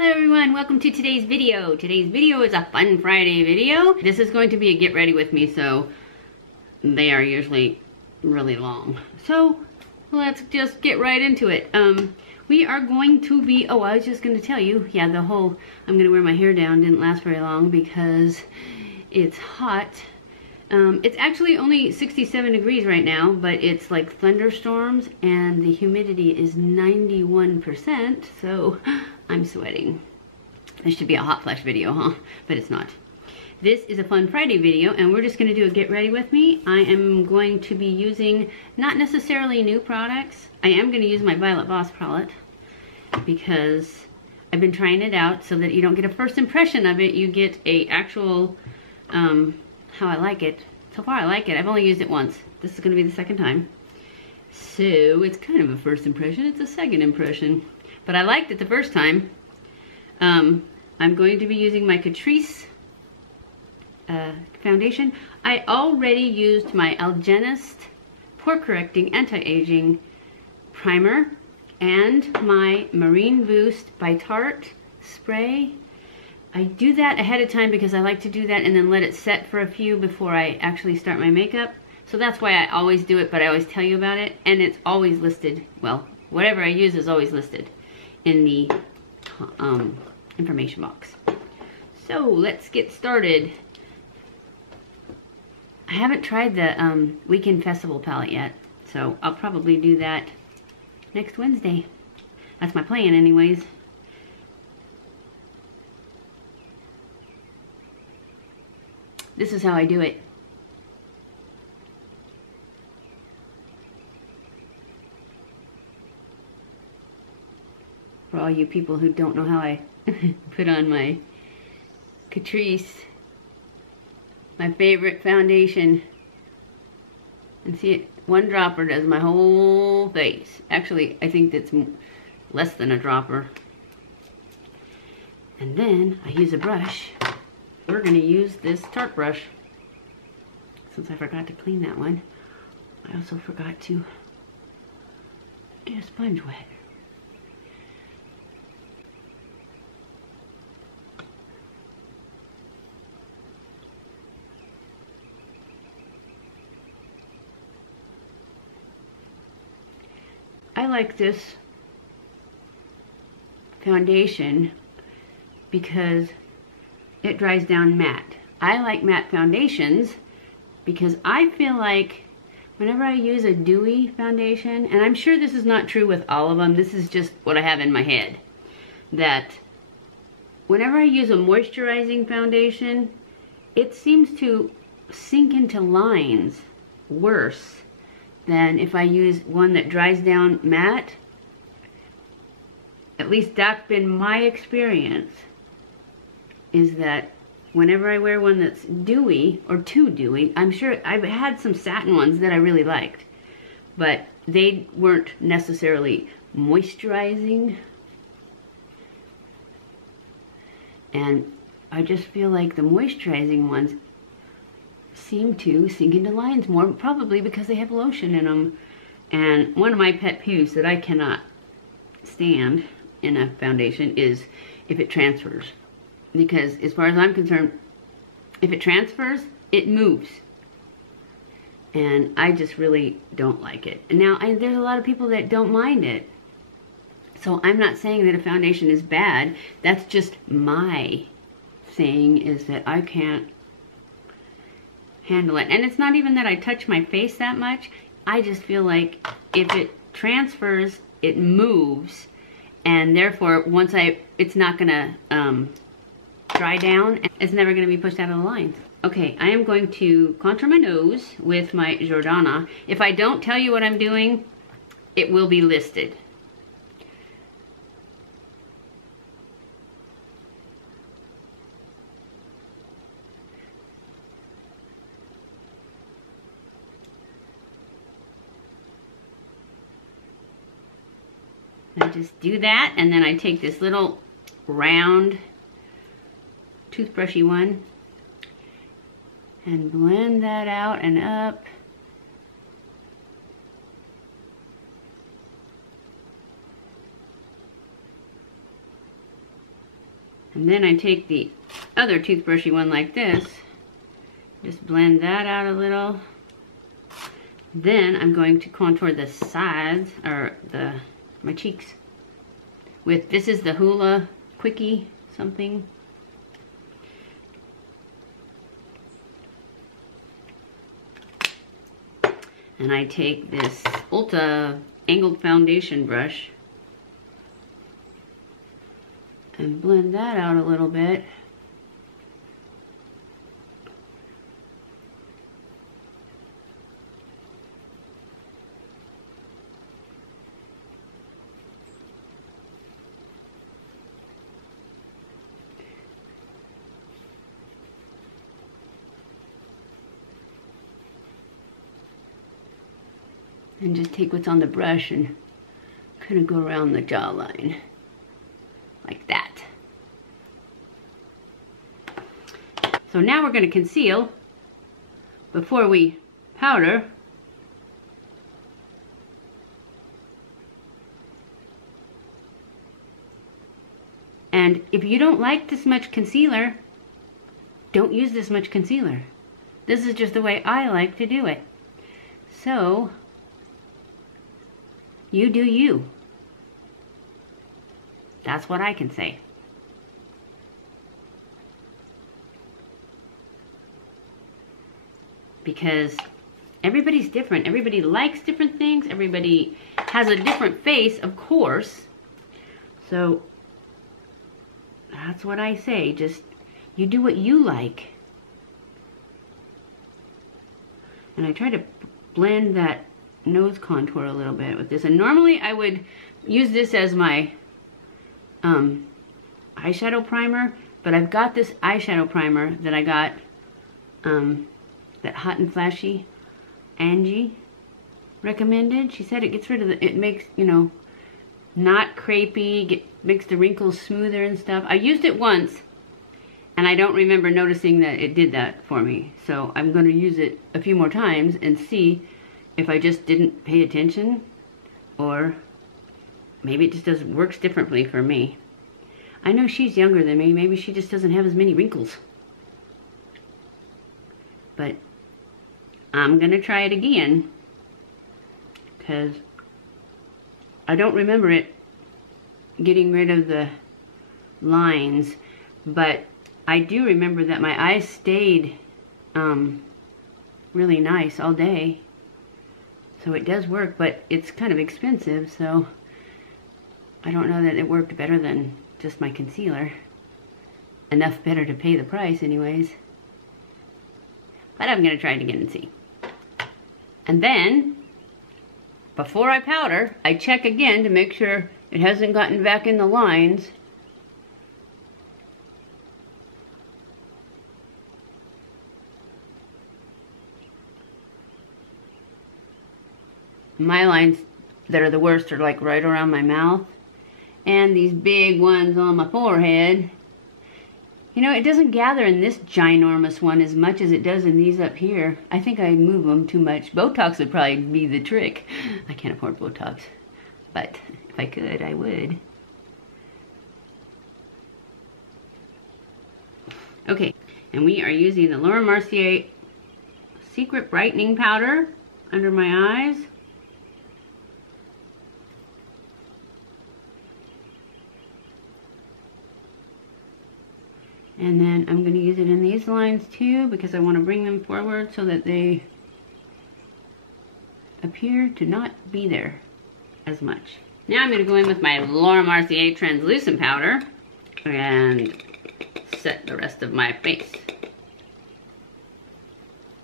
Hello everyone, welcome to today's video. Today's video is a Fun Friday video. This is going to be a get ready with me, so they are usually really long. So let's just get right into it. We are going to be, I was just going to tell you, yeah, I'm going to wear my hair down didn't last very long because it's hot. It's actually only 67 degrees right now, but it's like thunderstorms and the humidity is 91%, so I'm sweating. This should be a hot flash video, huh? But it's not. This is a Fun Friday video, and we're just going to do a get ready with me. I am going to be using not necessarily new products. I am going to use my Violet Voss palette because I've been trying it out so that you don't get a first impression of it. You get a actual, how I like it. So far I like it. I've only used it once. This is going to be the second time. So it's kind of a first impression. It's a second impression. But I liked it the first time. I'm going to be using my CATRICE foundation. I already used my AlgenistPore Correcting Anti-Aging Primer and my Marine Boost by Tarte spray. I do that ahead of time because I like to do that and then let it set for a few before I actually start my makeup. So that's why I always do it, but I always tell you about it. And it's always listed, well, whatever I use is always listed in the information box. So let's get started. I haven't tried the Weekend Festival palette yet, so I'll probably do that next Wednesday. That's my plan anyways. This is how I do it. For all you people who don't know how I put on my CATRICE, my favorite foundation. And see it, one dropper does my whole face. Actually, I think that's less than a dropper. And then I use a brush. We're going to use this Tarte brush. Since I forgot to clean that one, I also forgot to get a sponge wet. I like this foundation because it dries down matte. I like matte foundations because I feel like whenever I use a dewy foundation, and I'm sure this is not true with all of them, this is just what I have in my head, that whenever I use a moisturizing foundation, it seems to sink into lines worse than if I use one that dries down matte. At least that's been my experience, is that whenever I wear one that's dewy or too dewy, I'm sure I've had some satin ones that I really liked, but they weren't necessarily moisturizing. And I just feel like the moisturizing ones seem to sink into lines more, probably because they have lotion in them. And one of my pet peeves that I cannot stand in a foundation is if it transfers. Because as far as I'm concerned, if it transfers, it moves. And I just really don't like it. And now, there's a lot of people that don't mind it. So I'm not saying that a foundation is bad. That's just my thing, is that I can't handle it. And it's not even that I touch my face that much. I just feel like if it transfers, it moves. And therefore, once it's not gonna dry down, it's never going to be pushed out of the lines. Okay, I am going to contour my nose with my Jordana. If I don't tell you what I'm doing, it will be listed. I just do that, and then I take this little round toothbrushy one and blend that out and up. And then I take the other toothbrushy one like this, just blend that out a little. Then I'm going to contour the sides, or my cheeks, with, this is the Hoola Quickie something. And I take this Ulta angled foundation brush and blend that out a little bit. And just take what's on the brush and kind of go around the jawline, like that. So now we're going to conceal before we powder. And if you don't like this much concealer, don't use this much concealer. This is just the way I like to do it. So, you do you. That's what I can say. Because everybody's different. Everybody likes different things. Everybody has a different face, of course. So, that's what I say. Just, you do what you like. And I try to blend that nose contour a little bit with this, and normally I would use this as my eyeshadow primer, but I've got this eyeshadow primer that I got that Hot and Flashy Angie recommended. She said it gets rid of it makes, you know, not crepey, makes the wrinkles smoother and stuff. I used it once and I don't remember noticing that it did that for me, so I'm going to use it a few more times and see if I just didn't pay attention, or maybe it just works differently for me. I know she's younger than me. Maybe she just doesn't have as many wrinkles. But I'm going to try it again, because I don't remember it getting rid of the lines, but I do remember that my eyes stayed really nice all day. So it does work, but it's kind of expensive, so I don't know that it worked better than just my concealer. Enough better to pay the price anyways. But I'm going to try it again and see. And then, before I powder, I check again to make sure it hasn't gotten back in the lines. My lines that are the worst are like right around my mouth, and these big ones on my forehead. You know, it doesn't gather in this ginormous one as much as it does in these up here. I think I move them too much. Botox would probably be the trick. I can't afford Botox, but if I could, I would. Okay, and we are using the Laura Mercier Secret Brightening Powder under my eyes. And then I'm going to use it in these lines too, because I want to bring them forward so that they appear to not be there as much. Now I'm going to go in with my Laura Mercier Translucent Powder and set the rest of my face.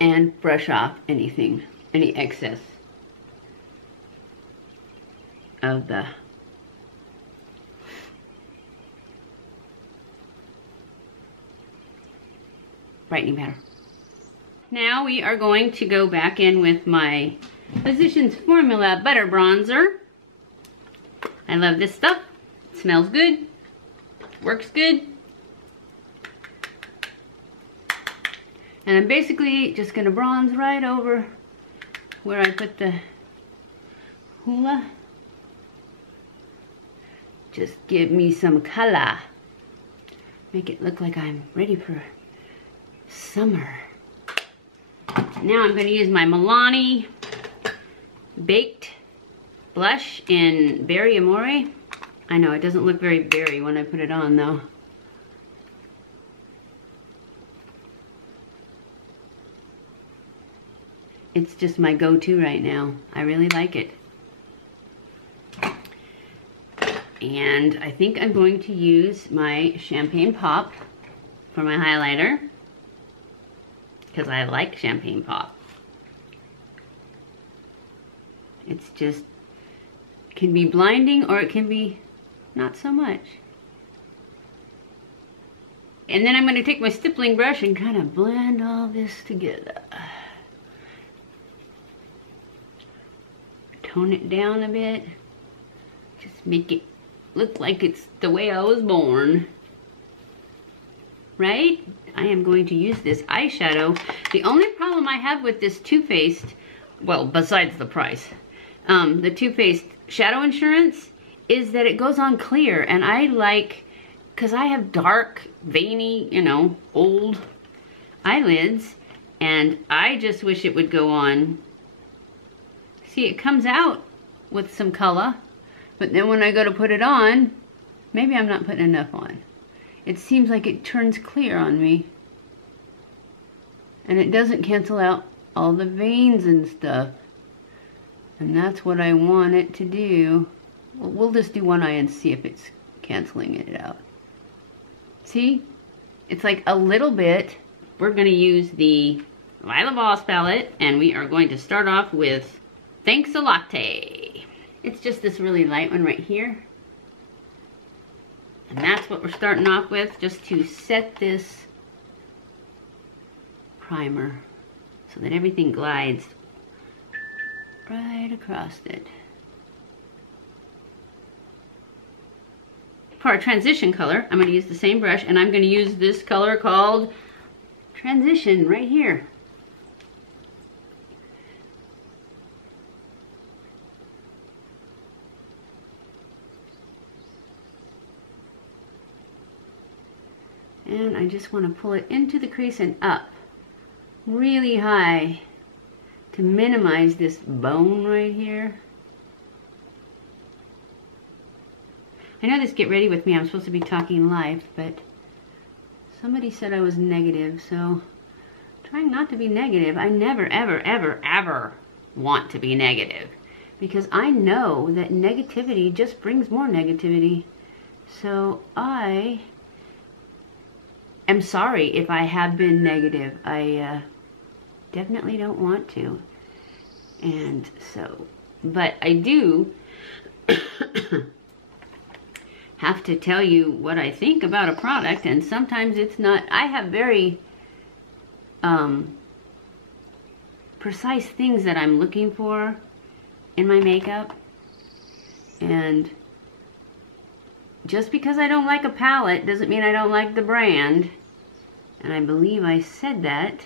And brush off anything, any excess of the brightening powder. Now we are going to go back in with my Physicians Formula Butter Bronzer. I love this stuff. It smells good. Works good. And I'm basically just going to bronze right over where I put the Hoola. Just give me some color. Make it look like I'm ready for summer. Now I'm going to use my Milani Baked Blush in Berry Amore. I know it doesn't look very berry when I put it on though. It's just my go-to right now. I really like it. And I think I'm going to use my Champagne Pop for my highlighter, because I like Champagne Pop. It's just, can be blinding or it can be not so much. And then I'm going to take my stippling brush and kind of blend all this together. Tone it down a bit. Just make it look like it's the way I was born. Right? I am going to use this eyeshadow. The only problem I have with this Too Faced, well, besides the price, the Too Faced Shadow Insurance, is that it goes on clear. And I like, because I have dark, veiny, you know, old eyelids, and I just wish it would go on. See, it comes out with some color, but then when I go to put it on, maybe I'm not putting enough on. It seems like it turns clear on me. And it doesn't cancel out all the veins and stuff. And that's what I want it to do. Well, we'll just do one eye and see if it's canceling it out. See? It's like a little bit. We're going to use the Lila Boss palette, and we are going to start off with Thanks a Latte. It's just this really light one right here. And that's what we're starting off with, just to set this primer so that everything glides right across it. For our transition color, I'm going to use the same brush, and I'm going to use this color called Transition right here. And I just want to pull it into the crease and up really high to minimize this bone right here. I know this Get Ready With Me, I'm supposed to be talking live, but somebody said I was negative, so I'm trying not to be negative. I never, ever, ever, ever want to be negative, because I know that negativity just brings more negativity. So I am sorry if I have been negative. I definitely don't want to. And so, but I do have to tell you what I think about a product, and sometimes it's not. I have very precise things that I'm looking for in my makeup, and just because I don't like a palette doesn't mean I don't like the brand. And I believe I said that.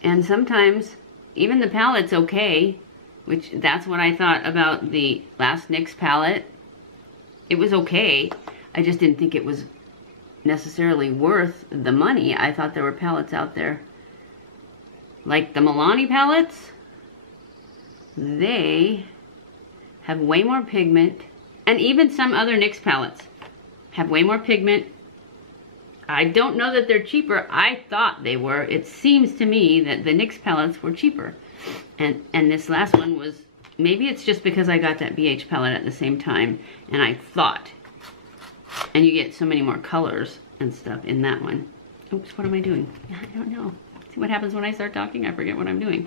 And sometimes even the palette's okay, which that's what I thought about the last NYX palette. It was okay. I just didn't think it was necessarily worth the money. I thought there were palettes out there like the Milani palettes. They have way more pigment, and even some other NYX palettes have way more pigment. I don't know that they're cheaper. I thought they were. It seems to me that the NYX palettes were cheaper. And this last one was, maybe it's just because I got that BH palette at the same time, and I thought, and you get so many more colors and stuff in that one. Oops, what am I doing? I don't know. See what happens when I start talking? I forget what I'm doing.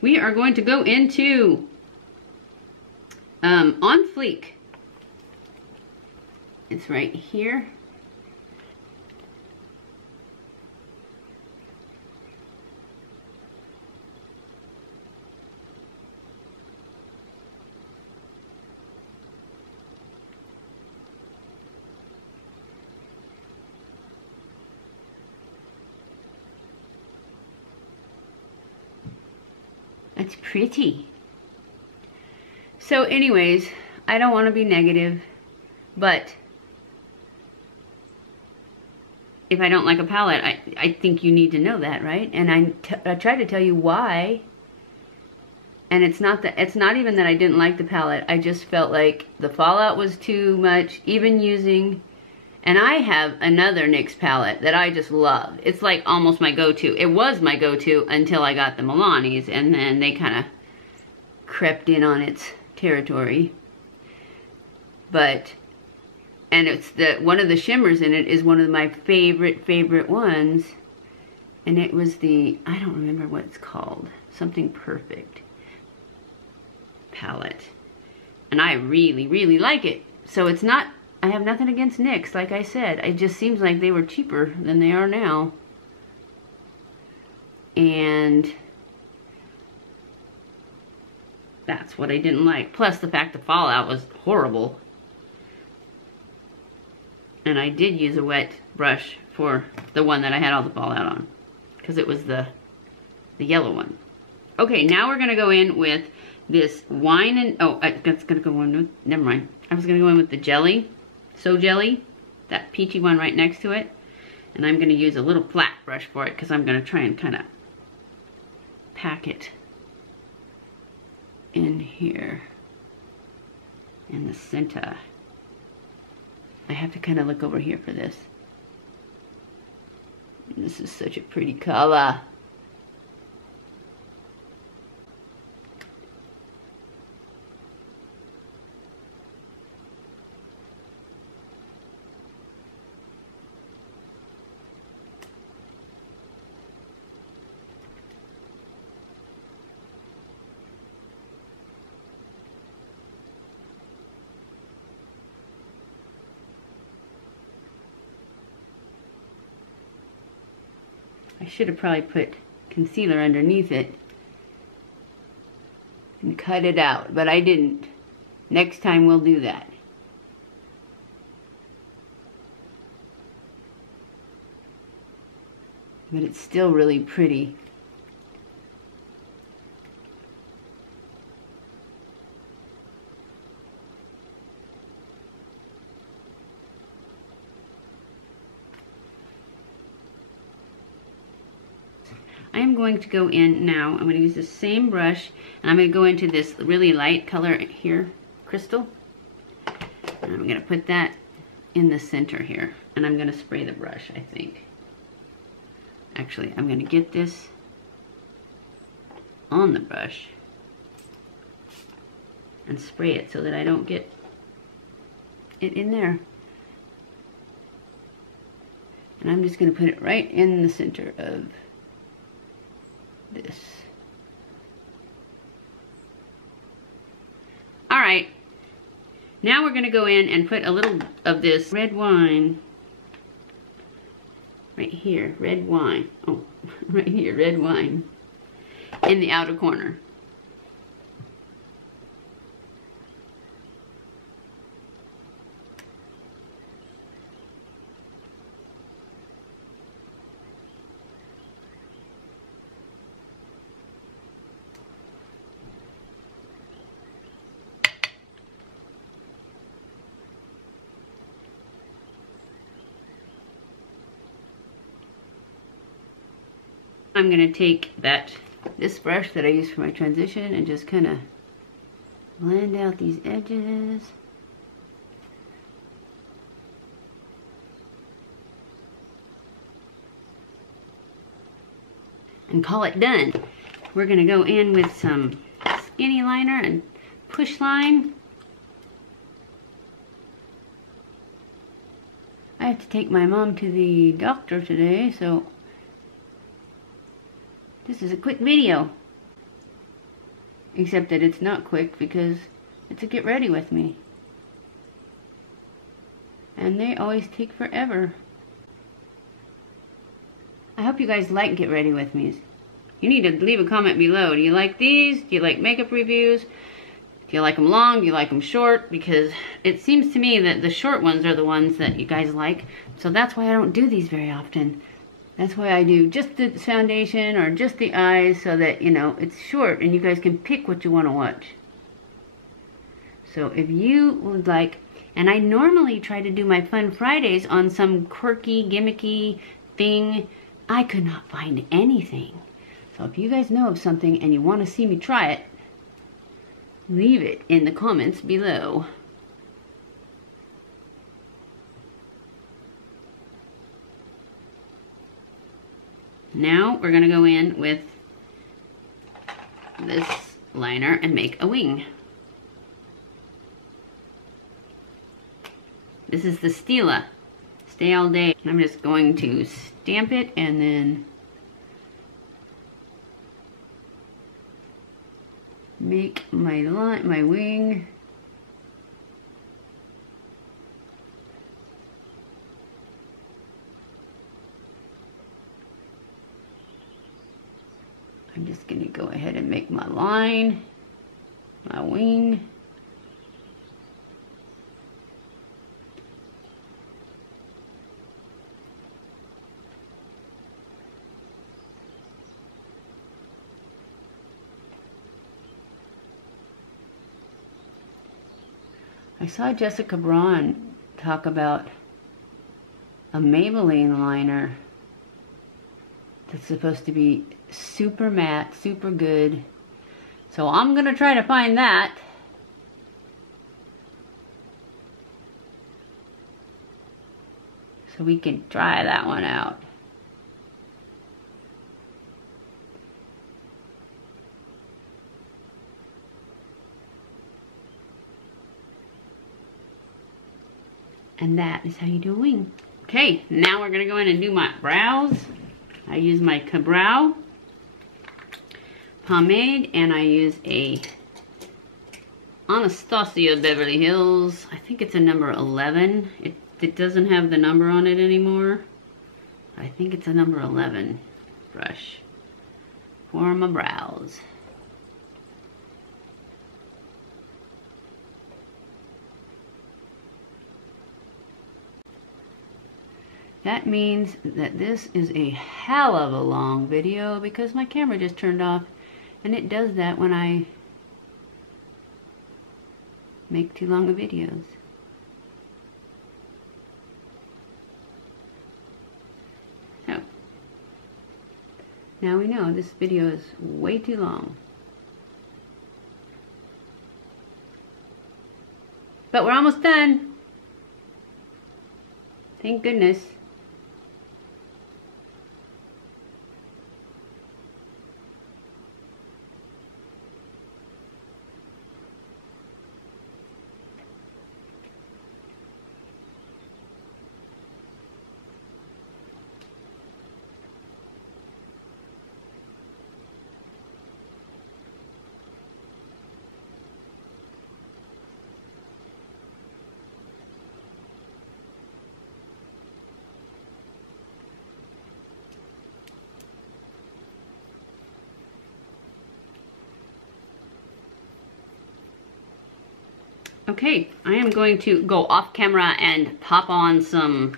We are going to go into On Fleek. It's right here. It's pretty. So anyways, I don't want to be negative, but if I don't like a palette, I think you need to know that, right? And I try to tell you why. And it's not even that I didn't like the palette. I just felt like the fallout was too much, even using, and I have another NYX palette that I just love. It's like almost my go-to. It was my go-to until I got the Milani's, and then they kind of crept in on its territory. But, and it's one of the shimmers in it is one of my favorite ones. And it was the, I don't remember what it's called, something Perfect palette, and I really like it. So it's not, I have nothing against NYX, like I said. It just seems like they were cheaper than they are now, and that's what I didn't like. Plus the fact the fallout was horrible. And I did use a wet brush for the one that I had all the fallout on, because it was the yellow one. Okay, now we're gonna go in with this wine and, oh, that's gonna go in with, never mind. I was gonna go in with the jelly, So Jelly, that peachy one right next to it. And I'm gonna use a little flat brush for it because I'm gonna try and kind of pack it in here in the center. I have to kind of look over here for this. This is such a pretty color. I should have probably put concealer underneath it and cut it out, but I didn't. Next time we'll do that. But it's still really pretty. I am going to go in now. I'm going to use the same brush, and I'm going to go into this really light color here, Crystal. And I'm going to put that in the center here, and I'm going to spray the brush, I think. Actually, I'm going to get this on the brush and spray it so that I don't get it in there. And I'm just going to put it right in the center of this. All right, now we're going to go in and put a little of this red wine right here, red wine, oh, right here, red wine in the outer corner. I'm going to take this brush that I use for my transition and just kind of blend out these edges. And call it done. We're going to go in with some skinny liner and push line. I have to take my mom to the doctor today, so this is a quick video, except that it's not quick because it's a get ready with me. And they always take forever. I hope you guys like get ready with me's. You need to leave a comment below. Do you like these? Do you like makeup reviews? Do you like them long? Do you like them short? Because it seems to me that the short ones are the ones that you guys like. So that's why I don't do these very often. That's why I do just the foundation or just the eyes, so that, you know, it's short and you guys can pick what you want to watch. So if you would like, And I normally try to do my Fun Fridays on some quirky, gimmicky thing. I could not find anything. So if you guys know of something and you want to see me try it, leave it in the comments below. Now we're gonna go in with this liner and make a wing. This is the Stila, Stay All Day. I'm just going to stamp it and then make my line, my wing. I'm just gonna go ahead and make my line, my wing. I saw Jessica Braun talk about a Maybelline liner that's supposed to be super matte, super good. So I'm gonna try to find that. So we can try that one out. And that is how you do a wing. Okay, now we're gonna go in and do my brows. I use my Brow pomade and I use a Anastasia Beverly Hills. I think it's a number 11. It doesn't have the number on it anymore. I think it's a number 11 brush for my brows. That means that this is a hell of a long video because my camera just turned off, and it does that when I make too long of videos. So, now we know this video is way too long. But we're almost done. Thank goodness. Okay, I am going to go off camera and pop on some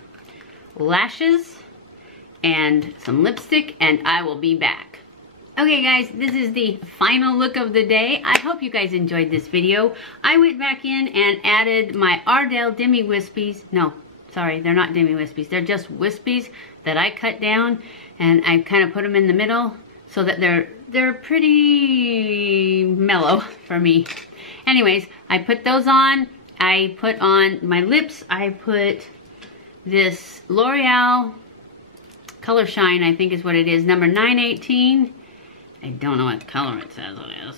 lashes and some lipstick, and I will be back. Okay guys, this is the final look of the day. I hope you guys enjoyed this video. I went back in and added my Ardell Demi Wispies. No, sorry, they're not Demi Wispies. They're just Wispies that I cut down, and I kind of put them in the middle so that they're pretty mellow for me. Anyways, I put those on. I put on my lips. I put this L'Oreal Color Shine, I think is what it is, number 918. I don't know what color it says it is.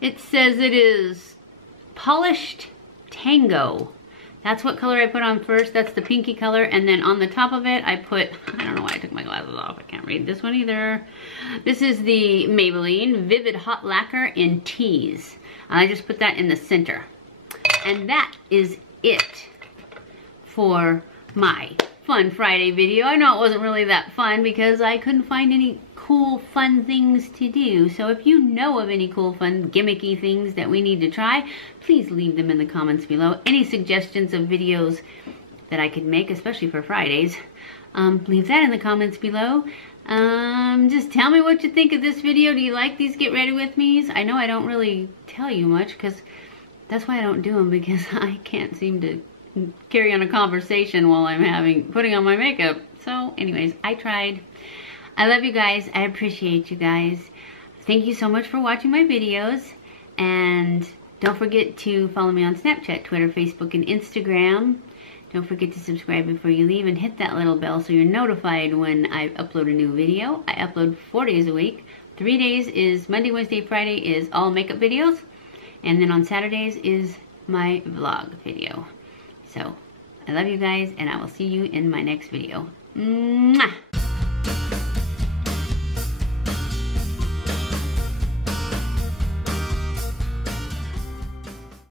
It says it is Polished Tango. That's what color I put on first. That's the pinky color. And then on the top of it, I put, I don't know why I took my glasses off. I can't read this one either. This is the Maybelline Vivid Hot Lacquer in Tease. I just put that in the center. And that is it for my Fun Friday video. I know it wasn't really that fun because I couldn't find any cool, fun things to do. So if you know of any cool, fun, gimmicky things that we need to try, please leave them in the comments below. Any suggestions of videos that I could make, especially for Fridays, leave that in the comments below. Just tell me what you think of this video. Do you like these Get Ready With Me's? I know I don't really tell you much because that's why I don't do them, because I can't seem to carry on a conversation while I'm putting on my makeup. So anyways, I tried. I love you guys. I appreciate you guys. Thank you so much for watching my videos. And don't forget to follow me on Snapchat, Twitter, Facebook, and Instagram. Don't forget to subscribe before you leave and hit that little bell so you're notified when I upload a new video. I upload 4 days a week. 3 days is Monday, Wednesday, Friday is all makeup videos. And then on Saturdays is my vlog video. So, I love you guys, and I will see you in my next video. Mwah!